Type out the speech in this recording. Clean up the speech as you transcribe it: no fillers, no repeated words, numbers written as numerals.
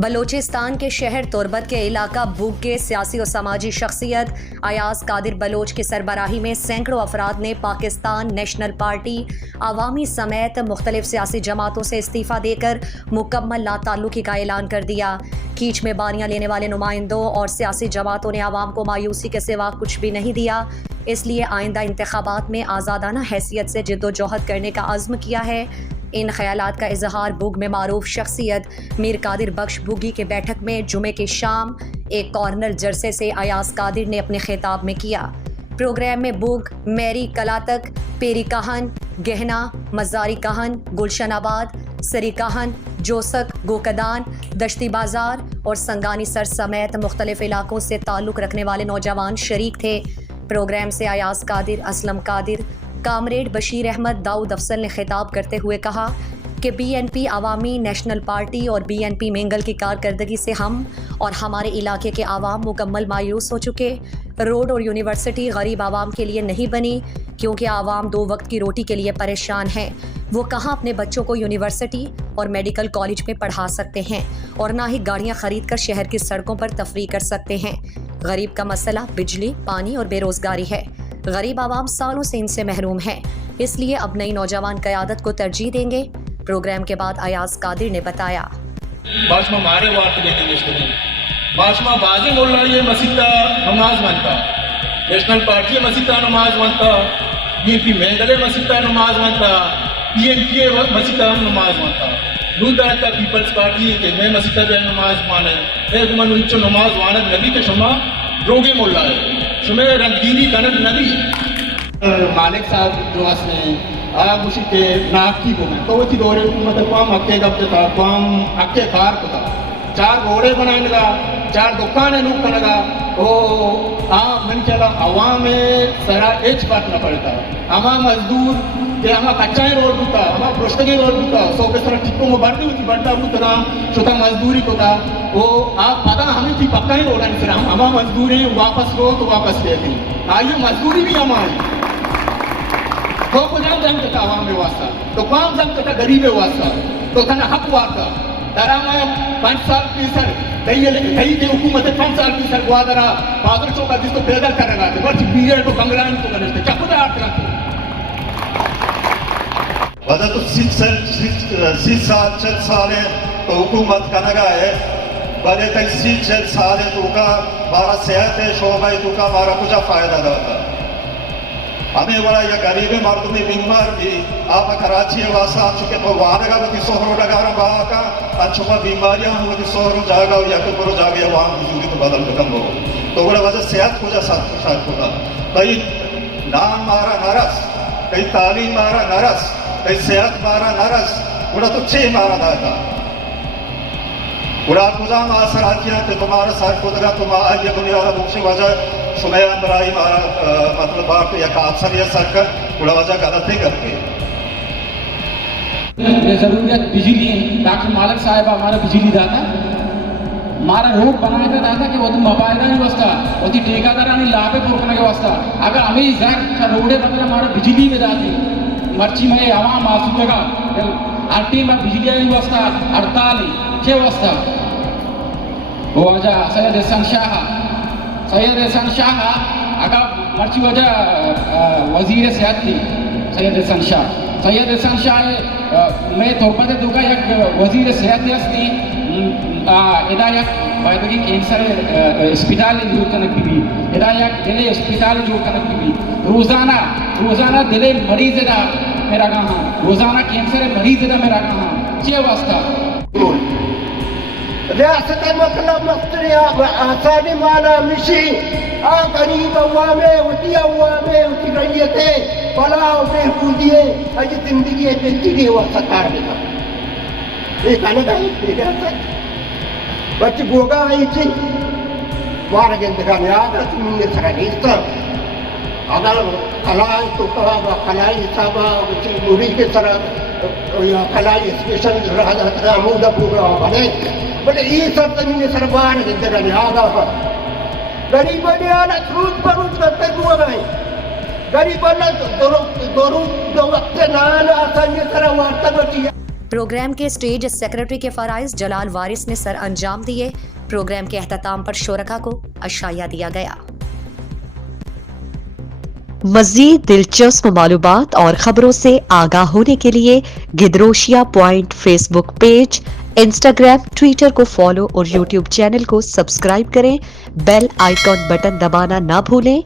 बलोचिस्तान के शहर तुर्बत के इलाका बूग के सियासी और समाजी शख्सियत अयाज कादिर बलोच की सरबराही में सैकड़ों अफराद ने पाकिस्तान नेशनल पार्टी अवामी समेत मुख्तलिफ सियासी जमातों से इस्तीफ़ा देकर मुकम्मल लाताल्लुकी का ऐलान कर दिया। कीच में बारियां लेने वाले नुमाइंदों और सियासी जमातों ने आवाम को मायूसी के सिवा कुछ भी नहीं दिया, इसलिए आइंदा इंतखाबात में आज़ादाना हैसियत से जिद्दोजहद करने का अज़्म किया है। इन ख्यालात का इजहार बुग में मारूफ शख्सियत मीर कादिर बख्श बुगी के बैठक में जुमे की शाम एक कॉर्नर जरसे से अयाज कादिर ने अपने खिताब में किया। प्रोग्राम में बुग, मेरी कलातक, पेरी कहन, गहना, मजारी कहन, गुलशनाबाद, सरी कहन, जोसक, गोकदान, दश्ती बाजार और संगानी सर समेत मुख्तलिफ इलाकों से ताल्लुक़ रखने वाले नौजवान शरीक थे। प्रोग्राम से अयाज कादिर, असलम कादिर, कामरेड बशीर अहमद, दाऊद अफसल ने खिताब करते हुए कहा कि BNP अवामी नेशनल पार्टी और BNP मेंगल की कारकर्दगी से हम और हमारे इलाके के आवाम मुकम्मल मायूस हो चुके। रोड और यूनिवर्सिटी गरीब आवाम के लिए नहीं बनी क्योंकि आवाम 2 वक्त की रोटी के लिए परेशान हैं। वो कहाँ अपने बच्चों को यूनिवर्सिटी और मेडिकल कॉलेज में पढ़ा सकते हैं और ना ही गाड़ियाँ खरीद कर शहर की सड़कों पर तफरी कर सकते हैं। गरीब का मसला बिजली, पानी और बेरोजगारी है। गरीब आवाम सालों से इनसे महरूम है, इसलिए अब नई नौजवान क़यादत को तरजीह देंगे। प्रोग्राम के बाद अयाज कादिर ने बताया, नमाज मानता नेशनल पार्टी मसीता नमाज मानता BNP मेंगले मसीता नमाज मानता PNP मसीता नमाज मानता दूसरा पीपल्स पार्टी के मैं मसीता पे नमाज माने एक मन उच्च नमाज वानद नबी के शुमा रोगे मोल्ला है शुमे रंगीरी कनद नबी मालिक साहब जो असने आप उसी के नाकी को मैं तो वो चीज़ और मतलब काम अक्के कब था काम अक्के कार को था 4 घोड़े बनाने लगा, 4 दुकानें लूट करने लगा। ओ मन चला आवाम में सारा एच बात न पड़ता हमारा मजदूर के हमारा कच्चा ही रोड होता हमारा प्रोस्टे के रोड होता सौ के सारा टिप्पो में बढ़ती होती बढ़ता होता छोटा मजदूरी को था वो आप पता हमें थी पक्का ही रोड है हम हमारा मजदूरी वापस लो तो वापस ले दी आइए मजदूरी भी हमारी तो को नाम जम करता आवाम में वास्ता तो काम जम करता गरीब वास्ता तो था हक वास्ता दरा में 5 साल की सर कई के हुकूमत 5 साल की सर गुआदरा बादल चौका जिसको पैदल कर रहा था बस बीयर को बंगलान को करते थे चकुदा आठ रखते वजह तो 6 साल 7 साल है तो हुकूमत का नगा है बड़े तक 6 साल है तो का हमारा सेहत है शोभा है तो का हमारा कुछ फायदा होता हमें बड़ा या गरीब मर्द में बीमार भी आप कराची वासा चुके तो वहाँ का बती सोहरों लगा रहा का अच्छुपा बीमारियां होती सोहरों जाएगा और या तो करो जागे वहाँ की जिंदगी तो बदल खत्म हो तो बड़ा वजह सेहत को जा साथ होगा कहीं नाम मारा नरस कहीं तालीम मारा नरस कहीं सेहत मारा नरस बड़ा तो 6 मारा था बड़ा गुजाम आसर आकिया कि तुम्हारा साथ को दगा तुम आइए दुनिया का मुख्य वजह सुमैया बराई मारा मतलब बात या अक्सर ये सरकार बड़ा वजह गलत नहीं करती जरूरत बिजली डॉक्टर मालिक साहब हमारा बिजली दाता हमारा रोड बनाने का दाता कि वो तो मोबाइल नहीं बसता वो तो ठेकेदार नहीं लाभे पूरने के वास्ता अगर हमें इस रोडे बदल हमारा बिजली में दाती मर्ची में आवाम मासूम लगा आरटी में बिजली नहीं बसता 48 वास्ता वो वजह सैयद हसन शाह अगर मर्ची वजह वजीर सेहत थी सैयद हसन शाह मैं तोपते दुका एक वजीर सेहत थी इदा एक बायदगी कैंसर अस्पताल जो कनक भी इदा एक दिले अस्पताल जो कनक भी रोजाना दिले मरीज दा मेरा कहाँ रोजाना कैंसर मरीज दा मेरा कहाँ 6 वास्ता रियासत मतलब मस्तरिया आसानी माना मिशी गरीब अवामे उठी अवामे उठी रैयते फलाह बेहूदिये अज जिंदगी बेहतरी हुआ सरकार देता एक आने का एक बच्चे गोगा आई थी वार के इंतकाम याद है तुमने सरा निस्ता अगर कलाई तो कहा कलाई साबा बच्चे मुरी के तरह या कलाई स्पेशल रहा था अमूदा पूरा बने बड़े ये सब तमीने सरबार के जगह याद आ गरीबों ने आना रोज बरोज करते हुए गए गरीबों ने दो वक्त नाना आसानी तरह वार्ता बची प्रोग्राम के स्टेज सेक्रेटरी के फराइज जलाल वारिस ने सर अंजाम दिए। प्रोग्राम के अख्ताम पर शुरका को अशाया दिया गया। मज़ीद दिलचस्प मालूमात और खबरों से आगाह होने के लिए गिदरोशिया point Facebook page, Instagram, Twitter को फॉलो और यूट्यूब चैनल को सब्सक्राइब करें। बेल आइकॉन बटन दबाना ना भूलें